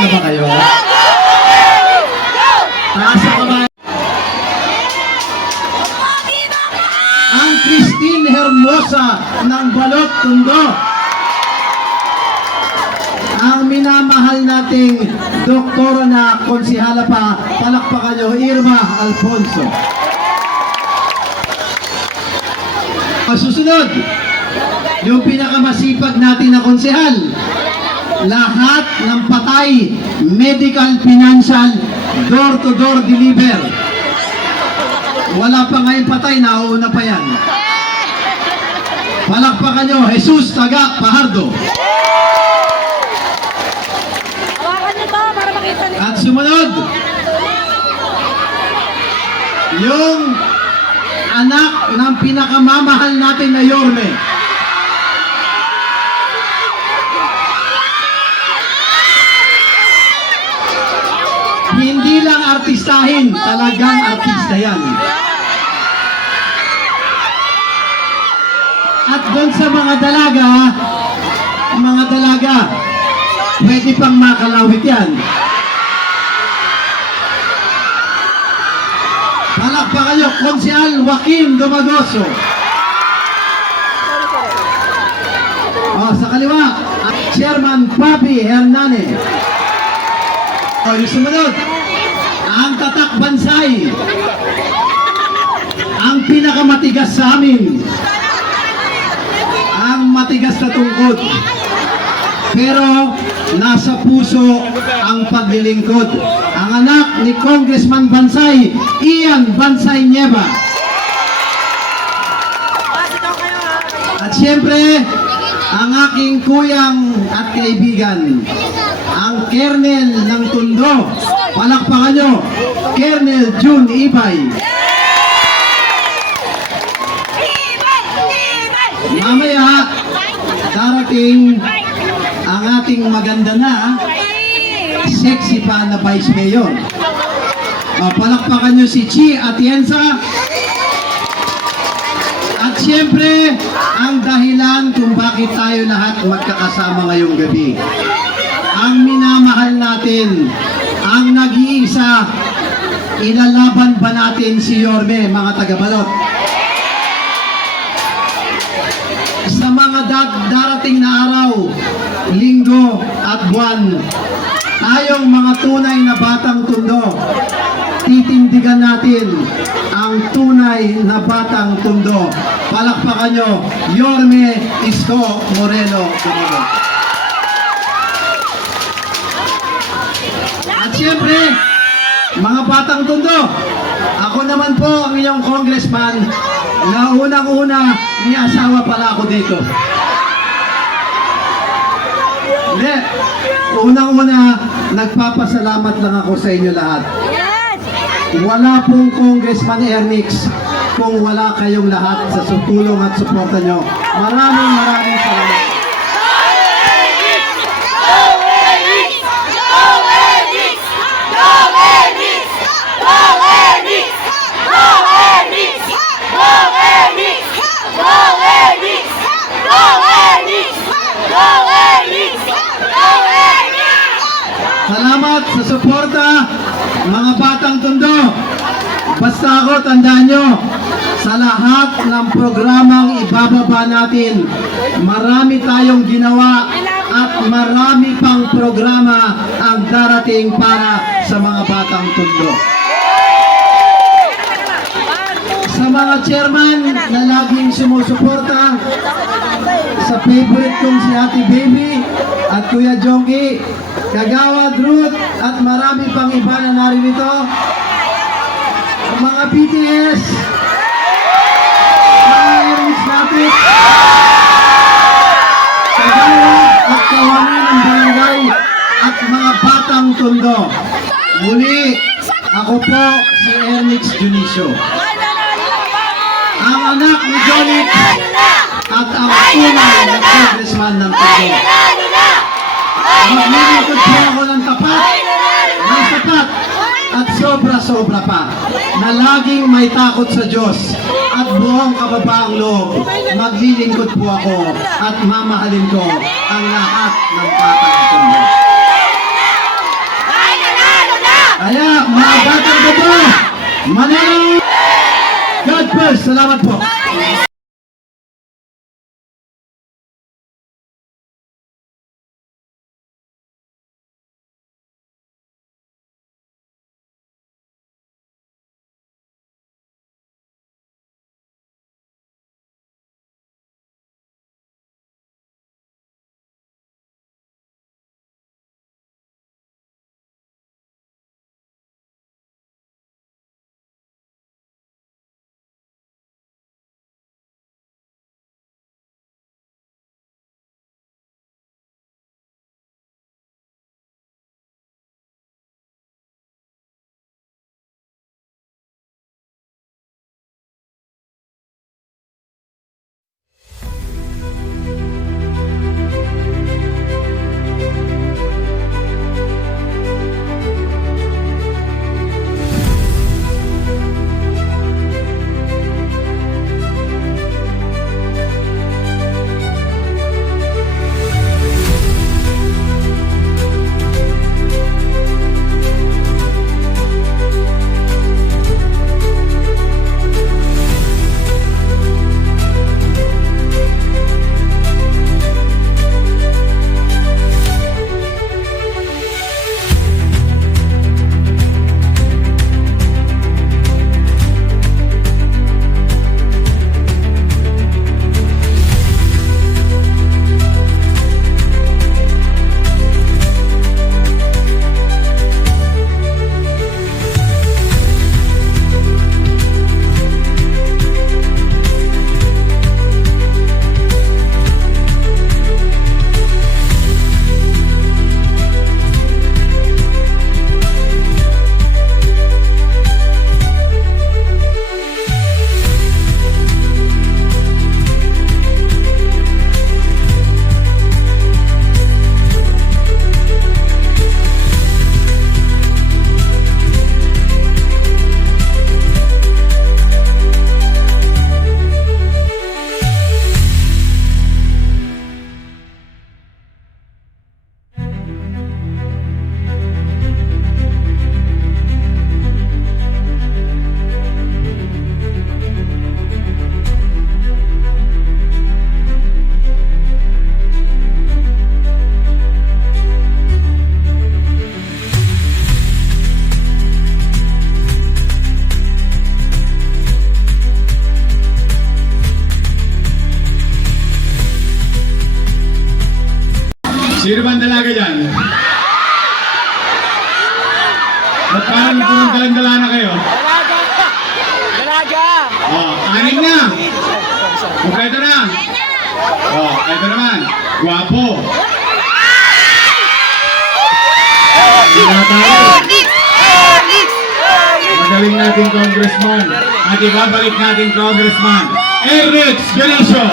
na ba kayo? Taas ang kamay. Ang Christine Hermosa ng Balot Tondo. Ang minamahal nating doktora na konsihala pa, palakpakan nyo, Irma Alfonso. Susunod, yung pinakamasipag natin na konsehal, lahat ng patay, medical, financial, door-to-door deliver. Wala pa ngayon patay, nauuna pa yan. Palakpakan nyo, Jesus Taga Pahardo. At sumunod, yung anak ng pinakamamahal natin na Yorme. Hindi lang artistahin, talagang artista yan. At doon sa mga dalaga, pwede pang makalawit yan. Palakpakan nyo, Konsehal Joaquin Dumagoso. Sa kaliwa, Chairman Papi Hernane. Yung sumunod, ang Tatak Bansay. Ang pinakamatigas sa amin. Ang matigas na tungkod. Pero nasa puso ang paglilingkod. Ang anak ni Congressman Bansay, Ian Bansay Nieva. At siyempre, ang aking kuyang at kaibigan, ang Kernel ng Tondo. Palakpakan nyo, Kernel June Ibay. Mamaya, darating ang ating maganda na sexy pa na Vice Mayor. Palakpakan nyo si Chi Atienza. At siyempre, ang dahilan kung bakit tayo lahat magkakasama ngayong gabi. Ang minamahal natin, ang nag-iisa, ilalaban ba natin si Yorme, mga taga-Balot? Sa mga darating na araw, linggo at buwan, tayong mga tunay na batang Tondo, titindigan natin ang tunay na batang Tondo. Palakpakan nyo, Yorme Isko Moreno Dumago. At siyempre, mga batang Tondo, ako naman po ang inyong congressman na unang-una may asawa pala ako dito. Hindi, unang-una, nagpapasalamat lang ako sa inyo lahat. Wala pong Congressman Ernix kung wala kayong lahat sa tutulong at suporta nyo. Maraming salamat. Salamat sa suporta, mga batang Tondo. Basta ako, tandaan nyo, sa lahat ng programang ibababa natin, marami tayong ginawa at marami pang programa ang darating para sa mga batang Tondo. Sa mga chairman na laging sumusuporta, sa favorite kong si Ate Baby at Kuya Jonky, Kagawad Ruth at marami pang iba na naririto, mga BTS, mga Ernix natin, Kagawad at kawani ng barangay at mga batang Tondo. Muli, ako po si Ernix Junicio, ang anak ni Jonix at ang tunay na congressman ng Tondo. Maglilingkod po ako ng tapat, at sobra-sobra pa, na laging may takot sa Diyos at buong kababaang loob. Maglilingkod po ako at mamahalin ko ang lahat ng batang Tondo. Kaya, mga batang tundo, Manila! God first, salamat po. Sino ba ang dalaga dyan? Ba't parang punong dalang-dala na kayo? Dalaga! Dalaga! Anim na! Kompleto na! Ito naman. Guwapo! Magaling natin congressman. At ibabalik natin congressman. Eric Galicio!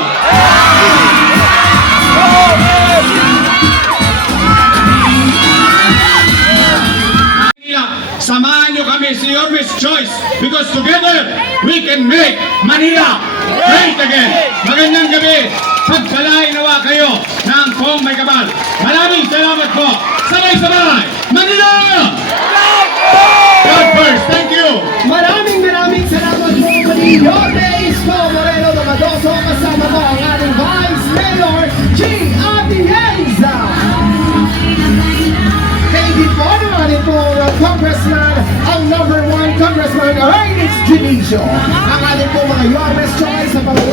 Samahan nyo kami sa Your Best Choice because together we can make Manila great again. Magandang gabi. Pagpalain nawa kayo ng Kong May Kapal. Maraming salamat po. Sabay-sabay. Manila! God first. Thank you. Maraming salamat po Manila Isko Moreno Domadoso kasama ko ang ating Vice Mayor G. Atienza. Hindi po naman po Congressman, ang #1 Congressman Reyes Ginicio. Ang ating po mga Your Best Choice sa pamamagitan